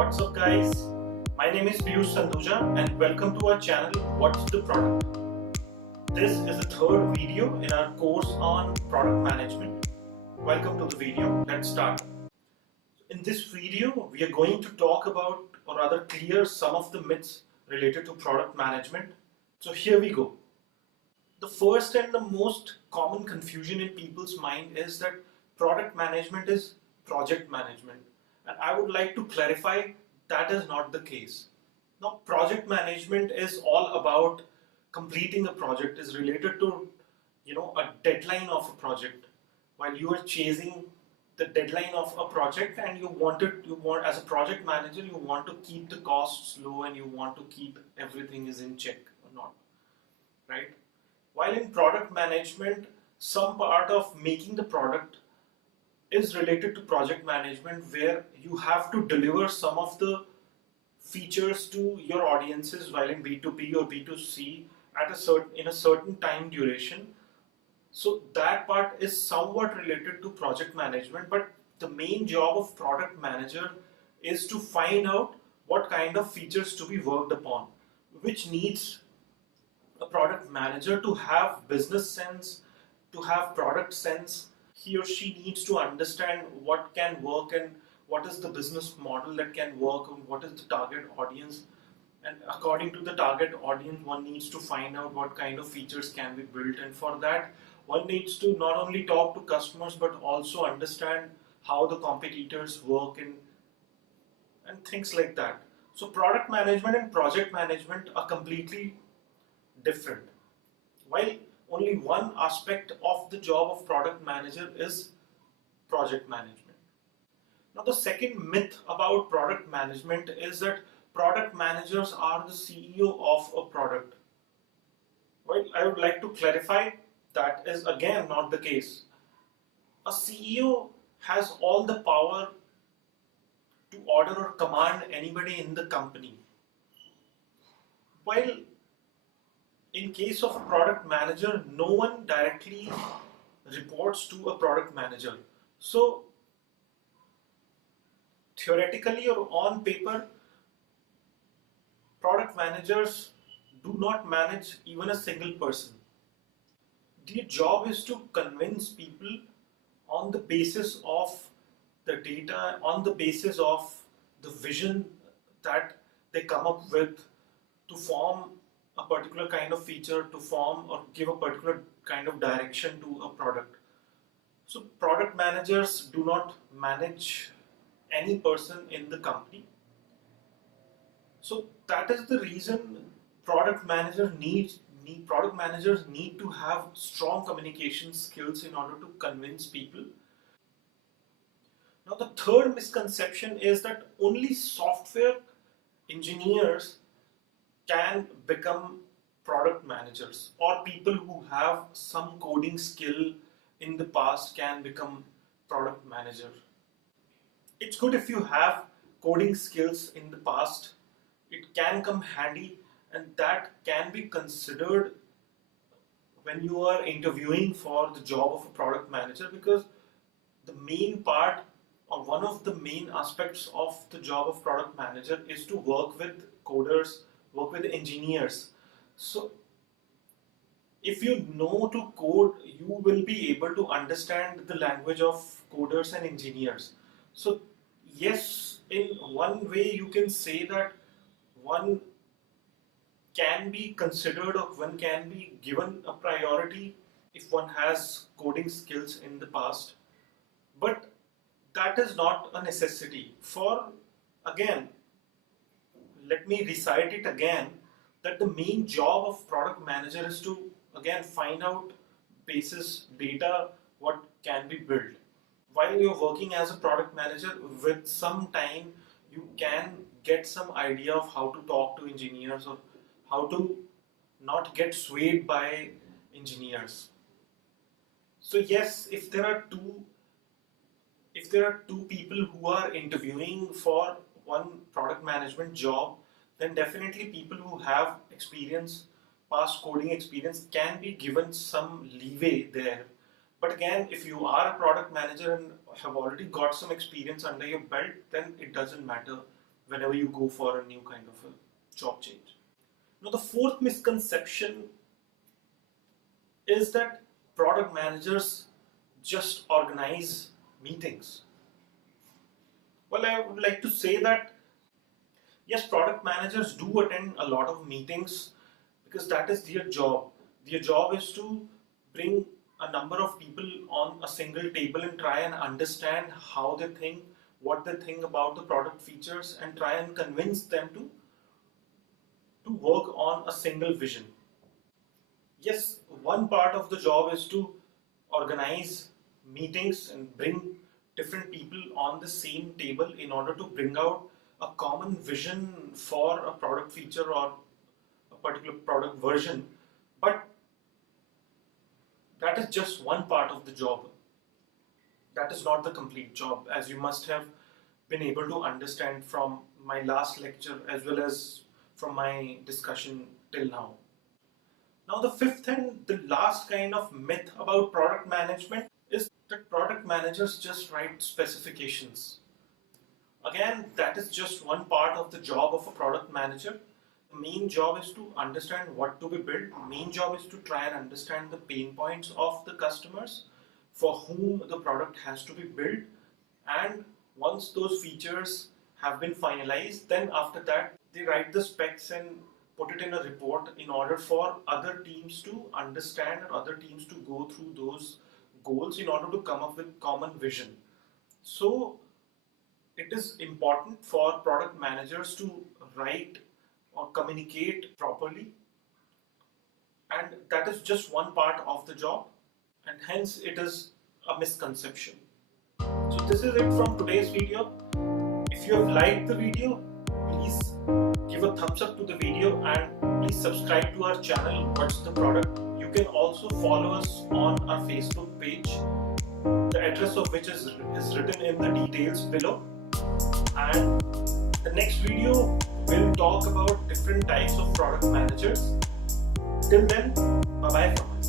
What's up guys, my name is Piyush Sandhuja and welcome to our channel What's the Product. This is the third video in our course on product management. Welcome to the video, let's start. In this video we are going to talk about or rather clear some of the myths related to product management. So here we go. The first and the most common confusion in people's mind is that product management is project management. And I would like to clarify that is not the case. Now, project management is all about completing a project, is related to a deadline of a project. While you are chasing the deadline of a project and you want as a project manager, you want to keep the costs low and you want to keep everything is in check or not, right? While in product management, some part of making the product is related to project management, where you have to deliver some of the features to your audiences while in B2B or B2C in a certain time duration. So that part is somewhat related to project management, but the main job of product manager is to find out what kind of features to be worked upon, which needs a product manager to have business sense, to have product sense. He or she needs to understand what can work and what is the business model that can work and what is the target audience. And according to the target audience, one needs to find out what kind of features can be built. And for that, one needs to not only talk to customers but also understand how the competitors work and things like that. So product management and project management are completely different. While only one aspect of the job of product manager is project management. Now the second myth about product management is that product managers are the CEO of a product. Well, I would like to clarify that is again not the case. A CEO has all the power to order or command anybody in the company. While in case of a product manager, no one directly reports to a product manager. So theoretically or on paper, product managers do not manage even a single person. Their job is to convince people on the basis of the data, on the basis of the vision that they come up with to form a particular kind of feature, to form or give a particular kind of direction to a product. So product managers do not manage any person in the company. So that is the reason product managers need to have strong communication skills in order to convince people. Now the third misconception is that only software engineers can become product managers, or people who have some coding skill in the past can become product manager. It's good if you have coding skills in the past. It can come handy and that can be considered when you are interviewing for the job of a product manager, because the main part or one of the main aspects of the job of product manager is to work with coders, work with engineers. So if you know to code, you will be able to understand the language of coders and engineers. So yes, in one way you can say that one can be considered or one can be given a priority if one has coding skills in the past. But that is not a necessity. For again, let me recite it again, that the main job of product manager is to again find out basis data what can be built. While you're working as a product manager, with some time you can get some idea of how to talk to engineers or how to not get swayed by engineers. So yes, if there are two people who are interviewing for one product management job, then definitely people who have experience, past coding experience, can be given some leeway there. But again, if you are a product manager and have already got some experience under your belt, then it doesn't matter whenever you go for a new kind of a job change. Now, the fourth misconception is that product managers just organize meetings. Well, I would like to say that yes, product managers do attend a lot of meetings because that is their job. Their job is to bring a number of people on a single table and try and understand how they think, what they think about the product features, and try and convince them to work on a single vision. Yes, one part of the job is to organize meetings and bring different people on the same table in order to bring out a common vision for a product feature or a particular product version. But that is just one part of the job. That is not the complete job, as you must have been able to understand from my last lecture as well as from my discussion till now. Now, the fifth and the last kind of myth about product management is that product managers just write specifications. Again, that is just one part of the job of a product manager. The main job is to understand what to be built. The main job is to try and understand the pain points of the customers for whom the product has to be built. And once those features have been finalized, then after that, they write the specs and put it in a report in order for other teams to understand or other teams to go through those goals in order to come up with common vision. So it is important for product managers to write or communicate properly, and that is just one part of the job, and hence it is a misconception. So this is it from today's video. If you have liked the video, please give a thumbs up to the video and please subscribe to our channel What's the Product. You can also follow us on our Facebook page, the address of which is written in the details below. And the next video will talk about different types of product managers. Till then, bye bye from us.